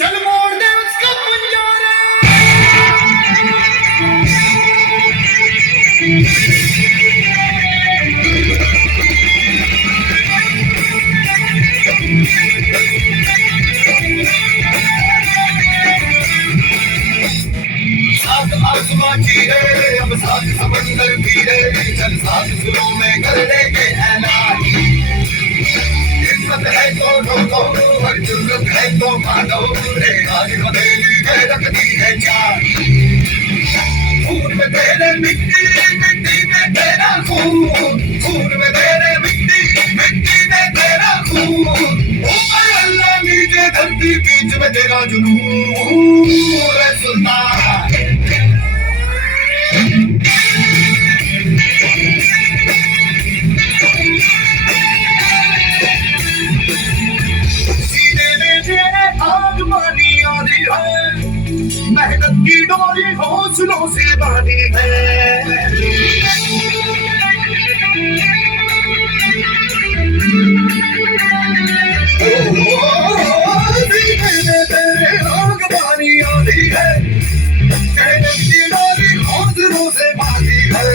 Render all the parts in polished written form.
चल मोड़ दे उसका पंजारा सात आसमां चीरे अब सात समंदर पीरे चल सात सुरों में कर देंगे ऐलान हिम्मत है तो ठोको और जुर्रत है तो मानो रे आज हथेली में रख दी है जान खून में तेरे मिट्टी मिट्टी में तेरा खून खून में तेरे मिट्टी मिट्टी में तेरा खून ऊपर अल्लाह नीचे धरती बीच में तेरा जुनून रे सुल्तान सीने में तेरे आग मानी आदि है मेहनत की डोरी हौसलों से बांधी है सीने में तेरे आग मानी आदि है मेहनत की डोरी हौसलों से बांधी है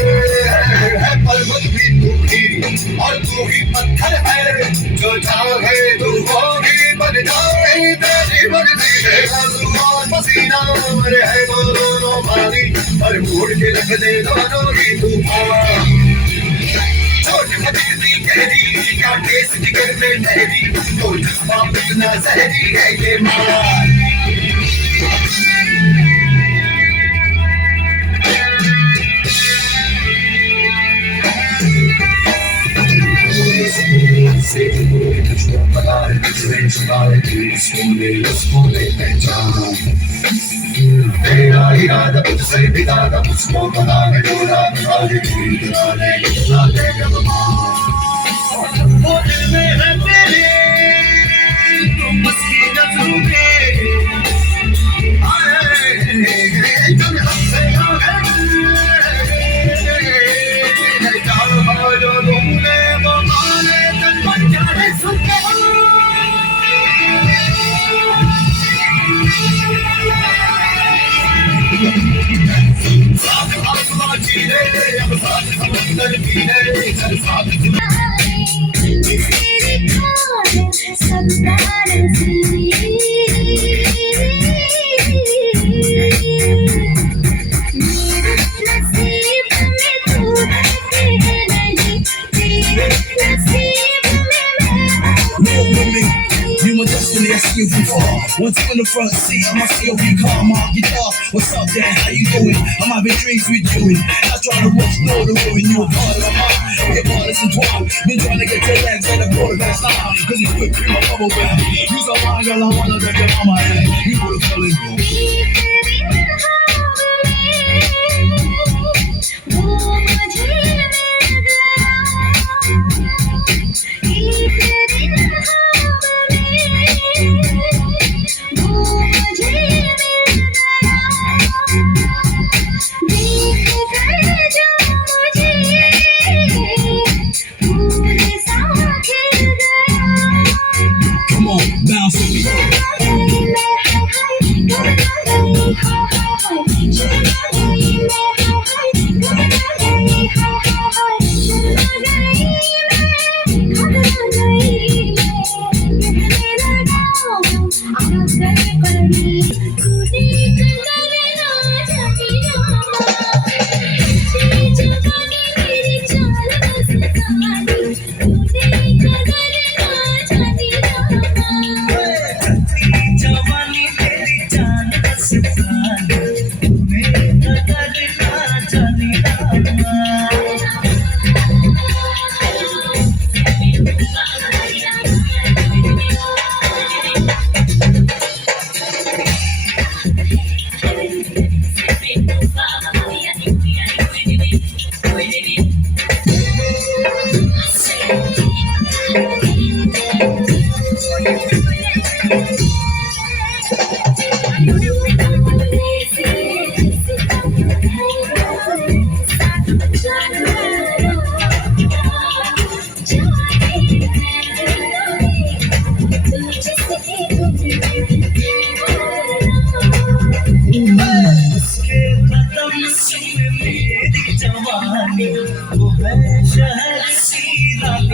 पर्वत भी तू ही और तू ही पत्थर है जो चाहे तू वो भी बन जाए तेरी मर्जी है और पसीना मरे है वो दोनों पानी पर मूड के रख दे दोनों ही तूफान छोट खतीसी कहरी क्या केस जिगर में ठहरी तो जज्बा इतना जहरी है ये मार तेरा इरादा मुझसे बिगाड़ा मुझको बना है डोरा बना है ढूंढ डाले इतना दे जब वो दिल में है तेरे तुम बस की नजरों में आए तुम हमसे आए जो तुमने वो माने तन बन जाए सुनते साथ आसमां चीरे अब साथ समंदर पीरे चल साथ तेरी खान सब तारे सी You from far. Once in the front seat, my COB car, my guitar. What's up, Dad? How you doing? I'm having dreams with you. And I try to watch no the ruin. You a part of my mind. We're part of some twine. Been trying to get your legs at a quarterback time. Cause it's whipped in my bubble bath. You so mine, girl, I wanna get your mama hand. You put a feeling. Come on, bounce with me.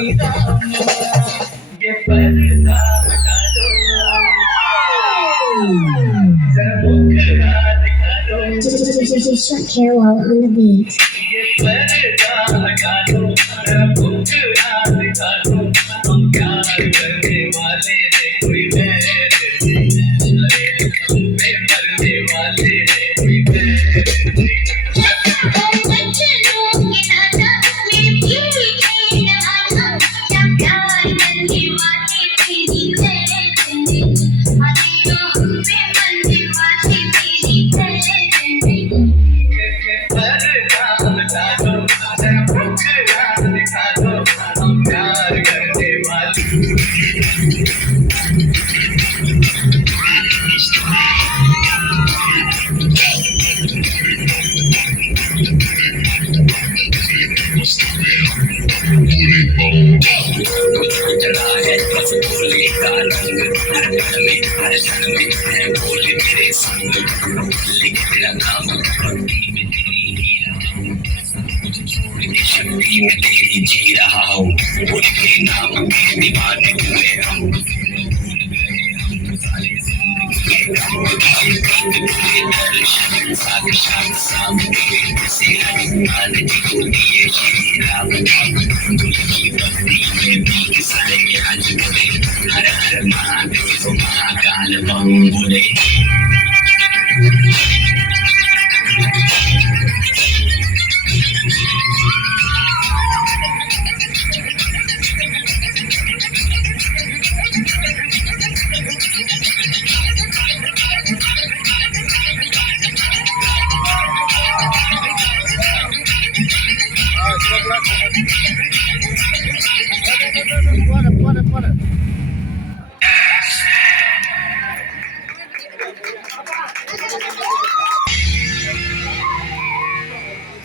ये पर्दा हटा दो जरा मुखड़ा दिखा दो Shut Carol on the beat. ये पर्दा हटा दो जरा मुखड़ा दिखा दो हम प्यार करने वाले हैं कोई मेरे मरने वाले हैं कोई मेरे शक्ति में तेरी जी रहा हूँ उनके नाम के दीवाने हुए हम सामने से हनुमान जी को दिए श्री राम की भक्ति में भी सारे आज बोले हर हर महादेव महाकाल बम बोले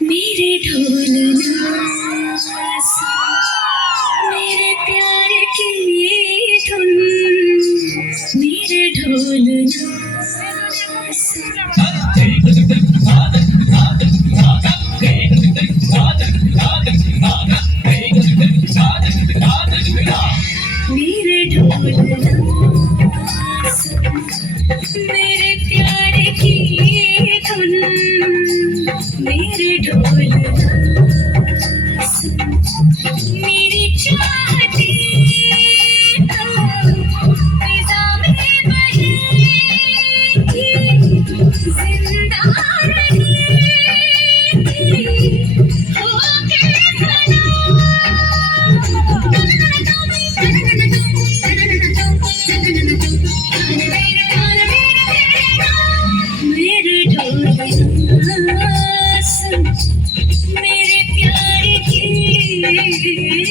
मेरे ढोलना मेरे प्यार की धुन मेरे ढोलना मेरे ढोलना मेरे प्यार की धुन मेरे ढोलना मेरी चाहती तो फिजा में बहेगी जिंदा रहेगी होके मेरे ढोलना मेरे प्यार की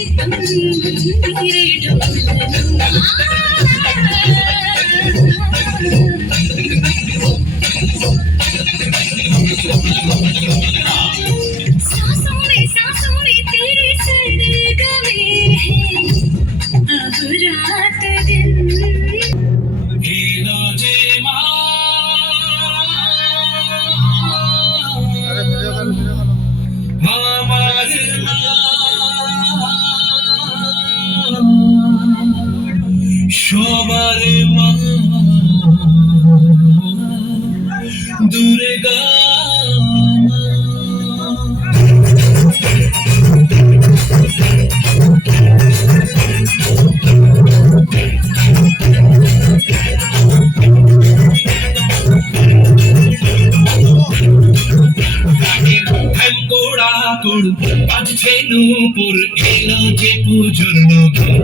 तुम मेरे ढोलना सांसों में तेरे सरगमे हैं अब रात दिन সবার মা দুর্গা ঘোড়া তোর বাজছে নূপুর এলো যে পুজোর নতুন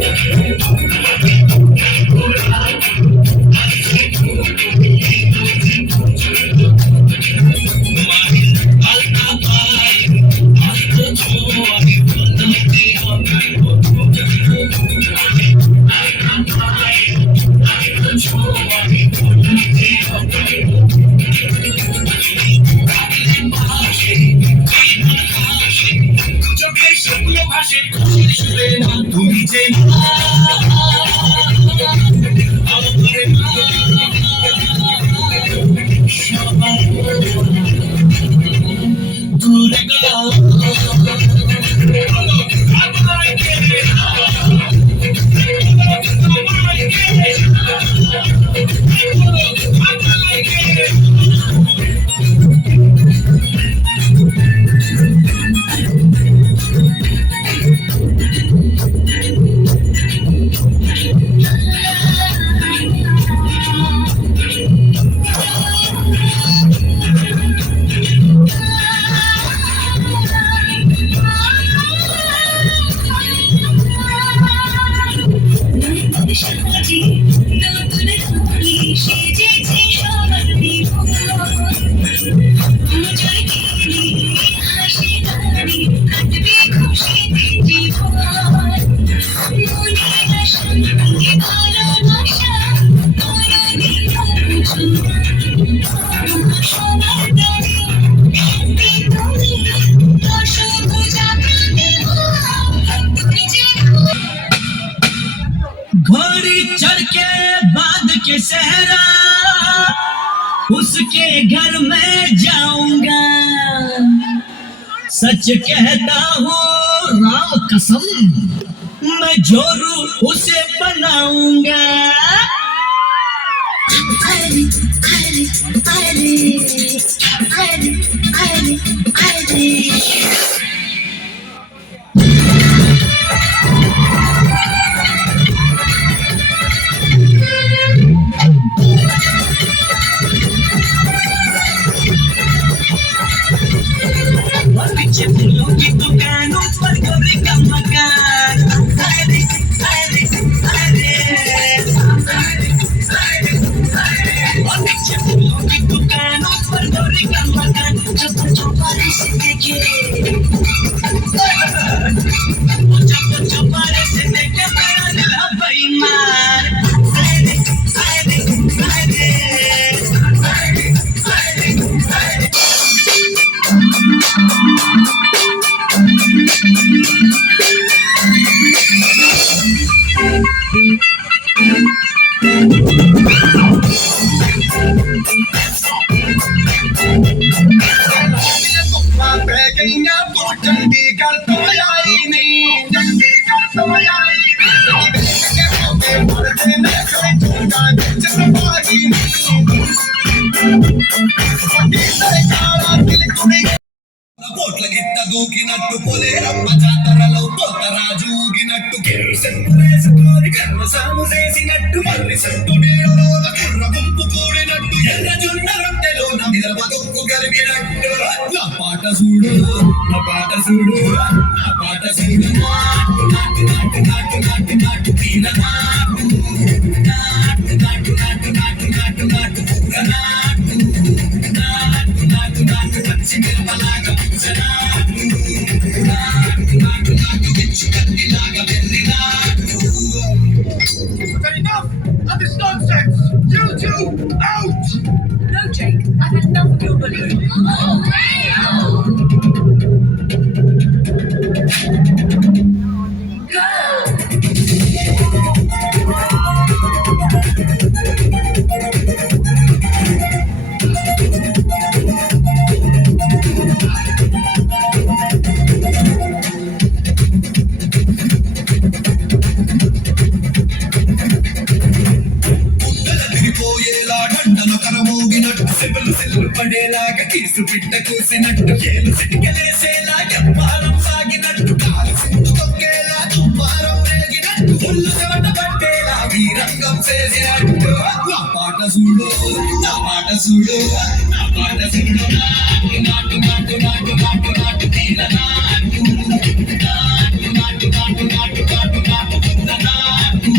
তুমি যে দুর্গা घोड़ी चढ़ के बांध के सहरा उसके घर में जाऊंगा। सच कहता हूँ राम कसम, मैं जोरू उसे बनाऊंगा। अरे अरे अरे अरे अरे अरे पीछे फूलों की दुकानों पर गोरे का मकान। अरे अरे अरे पीछे फूलों की दुकानों पर गोरे का मकान। जब चौपारे से देखे जब चौपारे से देखे मेरा दिल बेईमान। अरे अरे अरे चंडीगढ़ तो आई नहीं, चंडीगढ़ तो आई नहीं। పోట్ల గిట్ట దూకినట్టు పొలేరమ్మ జాతరలో పోతరాజు ఊగినట్టు కెర్రు సెంటు వేసుకొని కర్ర సాము చేసినట్టు మర్రి సెంటు నీడలోన కుర్ర గుంపు కూడినట్టు ఎర్ర జొన్న రొట్టెలోన మిరప దొక్కు కలిపినట్టు నా పాట చూడు, నా పాట చూడు, నా పాట చూడు. నాటు నాటు నాటు నాటు నాటు తీర నాటు నాటు నాటు నాటు నాటు నాటు నాటు పూర నాటు నాటు నాటు నాటు పచ్చి మిరపలాగా నాటు నాటు నాటు నాటు విచ్చు కత్తిలాగా వెర్రి నాటు. Enough of this nonsense! You two, out! No, Jake, I've had enough of your bullying. పోయేలా దండను కరమోగినట్టు సెబలు సెల్లు పడేలాగా కీసు పిట్ట కూసినట్టు ఏలు సిటికలేసేలా ఎప్పారం సాగినట్టు కాలు సింధు తొక్కేలా దుమ్మారం రేగినట్టు ఒళ్ళు చెమట పట్టేలా వీరంగం చేసినట్టు నా పాట చూడు, నా పాట చూడు, నా పాట చూడు. నాటు నాటు నాటు నాటు నాటు తీర నాటు నాటు నాటు నాటు నాటు నాటు నాటు పూర నాటు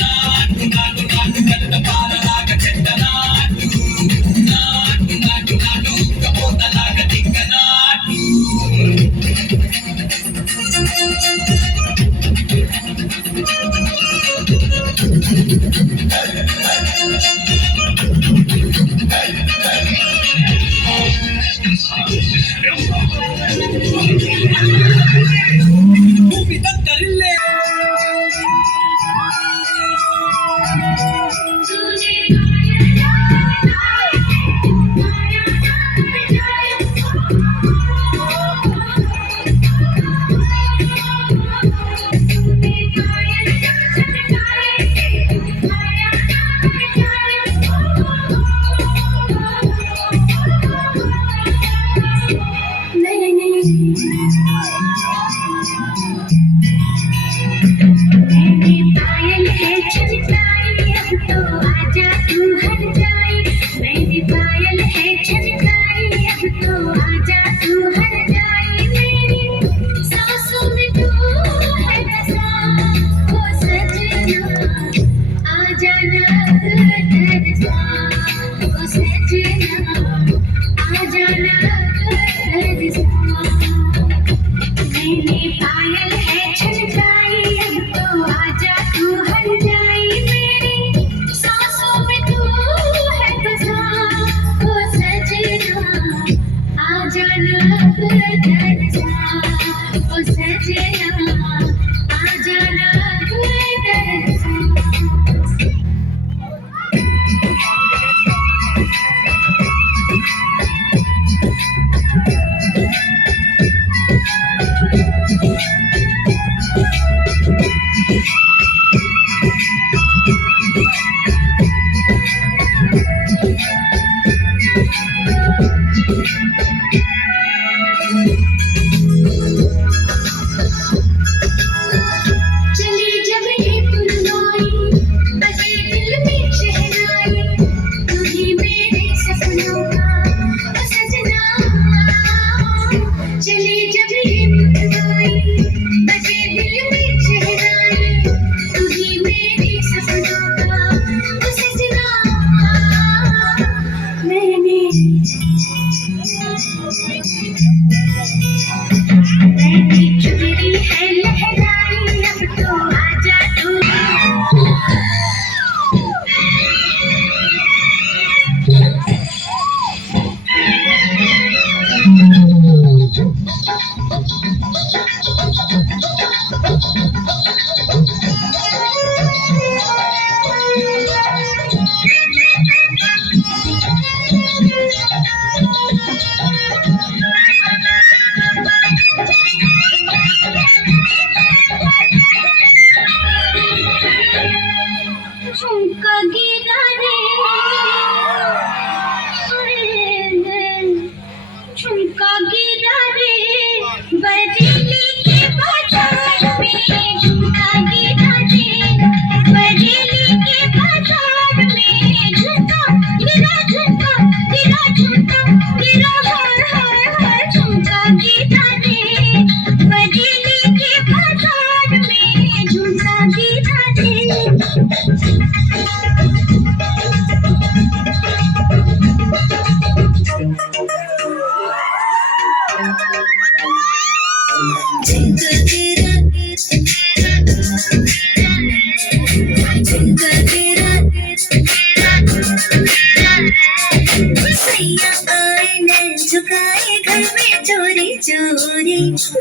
నాటు నాటు నాటు గడ్డ పాలలాగా చెడ్డ నాటు నాటు నాటు నాటు కబోతలాగా దిగ్గ నాటు. चली जब ये फुलवारी बजे दिल में शहनाई तू ही मेरे सपनों का सजना चली जब ये फुलवारी बजे दिल में शहनाई तू ही मेरे सपनों का सजना मैंने चुनरी है लहराई अब तो आजा तू झुमका गिरा रे झुमका गिरा रे बरेली के बाजार में झुमका गिरा रे बरेली के बाजार में झुमका गिरा झुमका गिरा हाय हाय हाय झुमका गिरा रे बरेली के बाजार में झुमका गिरा रे झुकाए घर में चोरी चोरी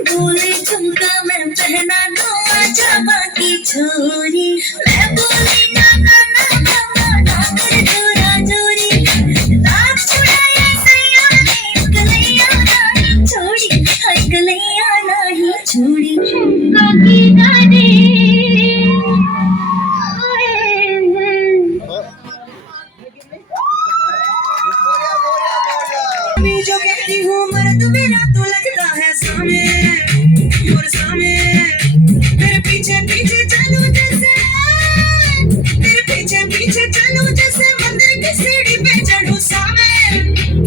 बोले झुमका मैं पहना दो आजा बाकी छोरी मैं बोली ना ना ना ना ना कर जोरा जोरी रात छुड़ाया सैया ने कलैया नहीं छोड़ी हाय कलैया नहीं छोड़ी झुमका की गाने मैं जो कहती हूँ मर्द मेरा तो लगता है सामे और सामे तेरे पीछे पीछे चलूं जैसे तेरे पीछे पीछे चलूं जैसे मंदिर की सीढ़ी पे चढ़ूं सामे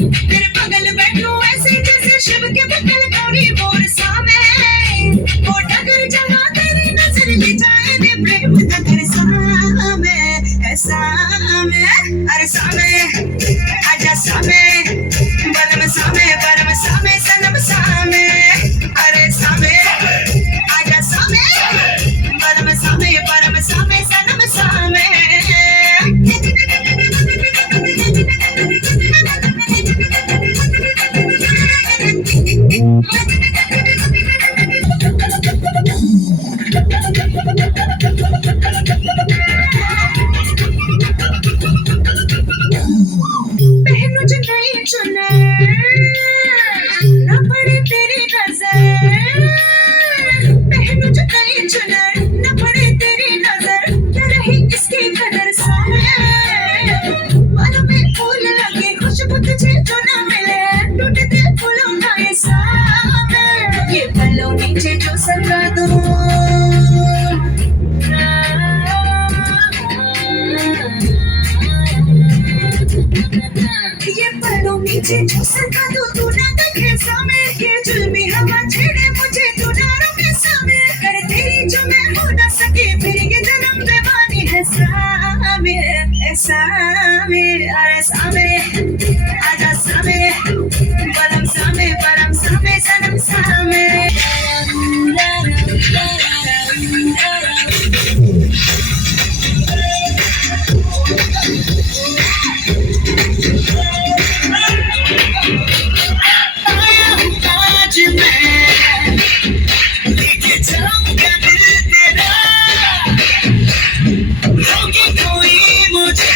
तेरे बगल बैठूं ऐसे जैसे शिव के बगल गौरी बोर सामे कोटा कर जमा तेरी नजर ले जाए दे प्रेम नगर सामे ऐसा में अरे सामे आजा सामे परम सामे सनम सामे अरे सामे आजा सामे परम सामे सनम सामे पहनो जो नई चुनर ना पड़े तेरी नजर पहनो जो नई चुनर ना पड़े तेरी नजर क्या रही इसकी कदर सामे बालों में फूल लगे खुशबू तुझे जो ना मिले टूटते फूलों का ये सामे ये पलों नीचे जो सरका दो ये पलों नीचे जो सरका दो तू ना देखे सामे ये जुल्मी हवा छेड़े मुझे तू ना रोके सामे कर तेरी जो मैं हो ना सके फिर ये जन्म बेमानी है सामे सामे अरे सामे आजा सामे परम सामे सनम सामे आज मैं लेके जाऊंगा दिल तेरा रोके कोई मुझे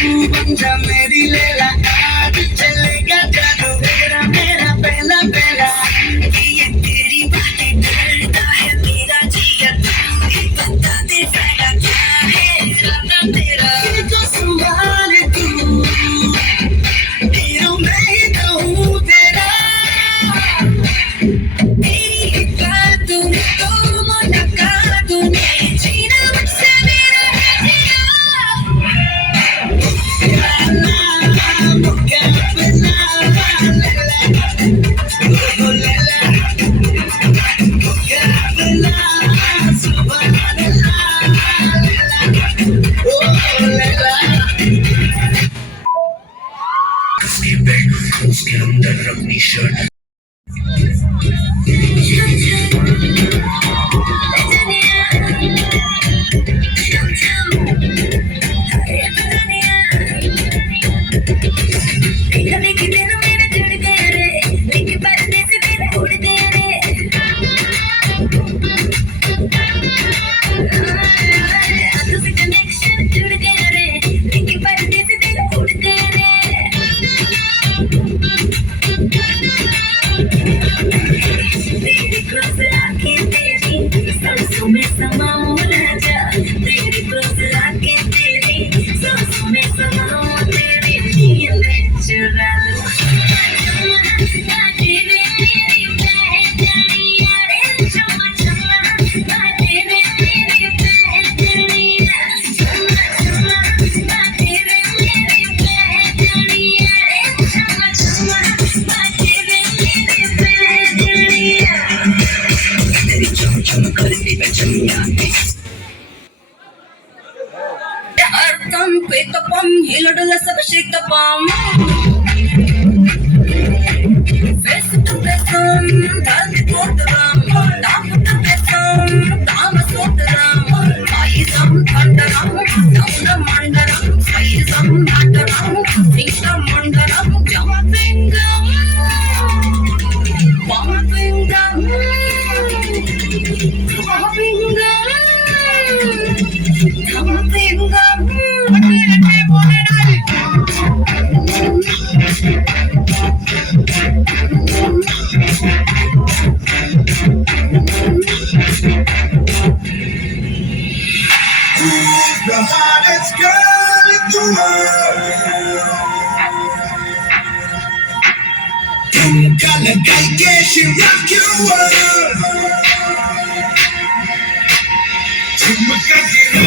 तू बन जा मेरी लैला, आज चलेगा जादू तेरा मेरा पहला पहला। ये तेरी बातें करता है मेरा जिया, तू बता दे पहला क्या है इरादा तेरा। ये तो संभाले तू, तेरों में ही तो हूँ तेरा। तेरी बातों में तो मुलाकातों में जीना मुझसे मेरा है जिया। मुकाबला ओ लैला, मुकाबला सुभान अल्लाह लैला, ओ लैला। उसके बैग उसके अंदर अपनी शर्ट सांसों में समाऊं राजा, तेरी क्लोज आके तेरी सांसों में समाऊं, तेरी नींद में चुरा लूं। बातें रे मेरी पहचानिया रे, चमा चमा बातें रे मेरी पहचानिया, चमा चमा बातें रे मेरी पहचानिया रे, चमा चमा बातें रे मेरी पहचानिया। तेरी चम चम करती बचनिया Artam petapam hiladala sabshikapam Vesupam dhalki kotaram Daputapam damasotaram Aizam kandaram Dauna mandaram Aizam nataram Sita mandaram Jamapingam Jamapingam The hottest girl in the world. Tumka lagai ke she rock your world. Tumka gira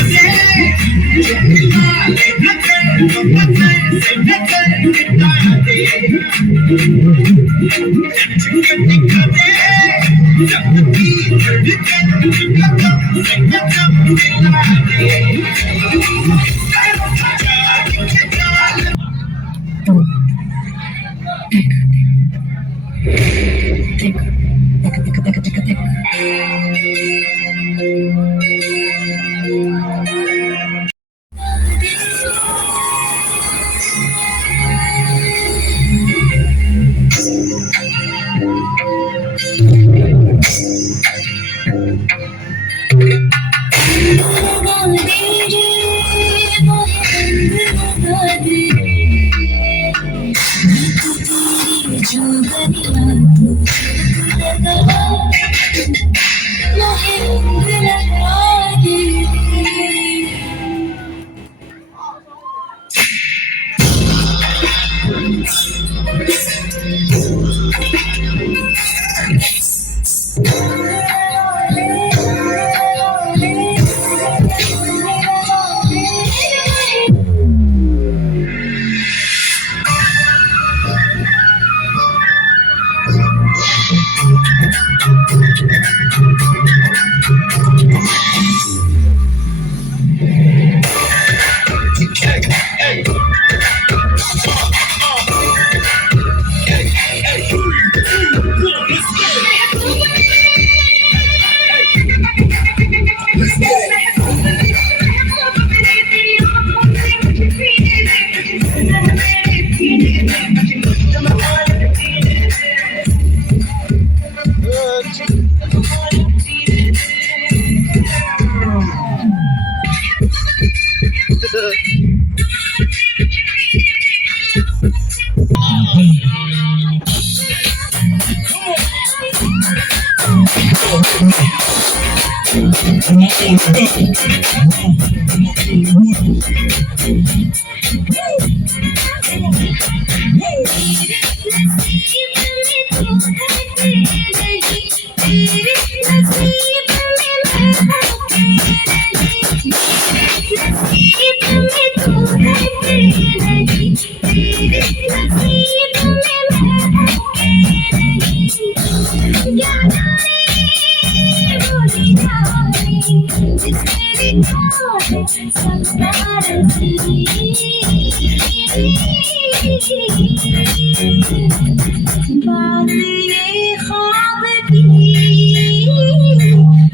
बात ये ख्वाब की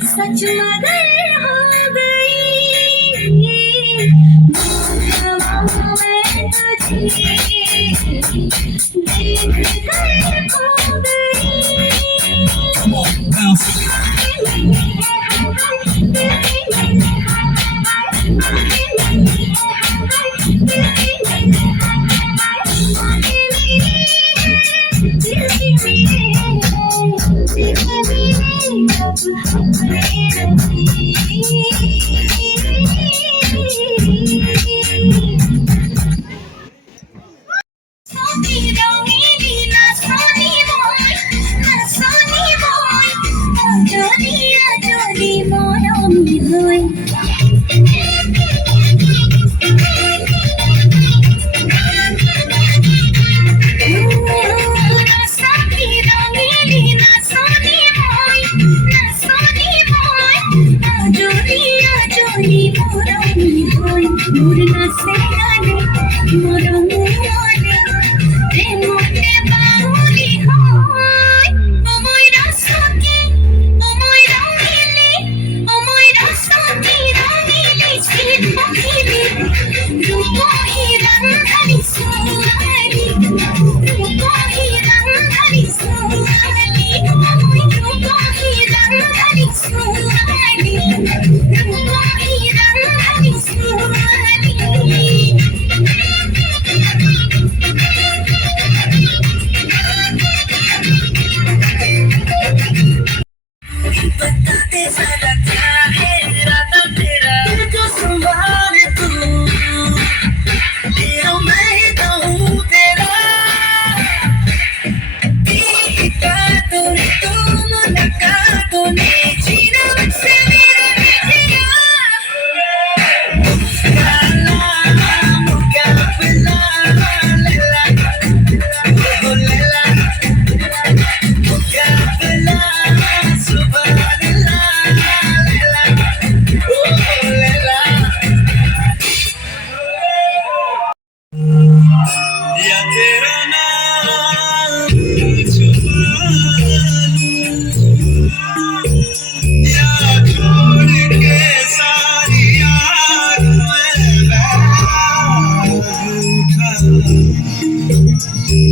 सच मगर हो गई मैं तुझे देख कर खो गई Come on, bounce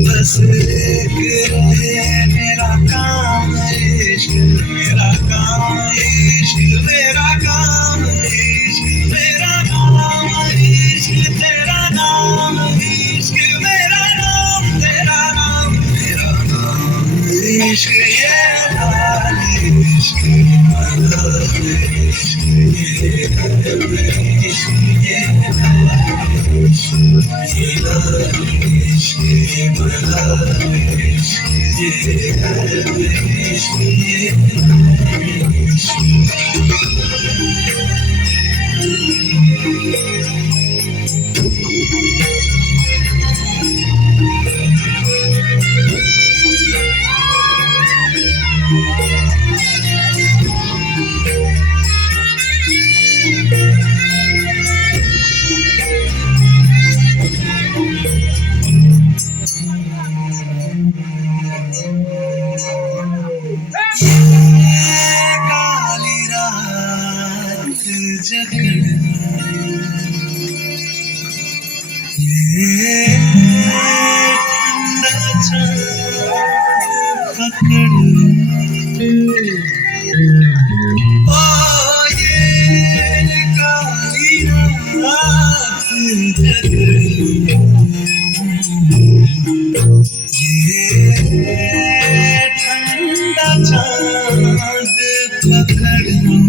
बस एक रहे मेरा काम इश्क मेरा काम इश्क मेरा काम इश्क मेरा नाम इश्क तेरा नाम इश्क मेरा नाम तेरा नाम मेरा नाम इश्क ये लाल इश्क मतलब इश्क ये इश्क ये काली रात जगड़ ये ठंडा चाँद पकड़ ओ ये काली रात जगड़ ये ठंडा चाँद पकड़